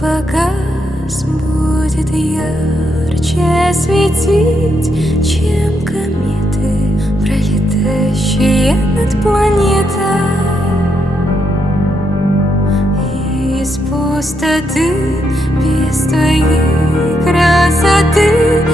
показ будет ярче светить, чем кометы, пролетающие над планетой. Из пустоты, без твоей красоты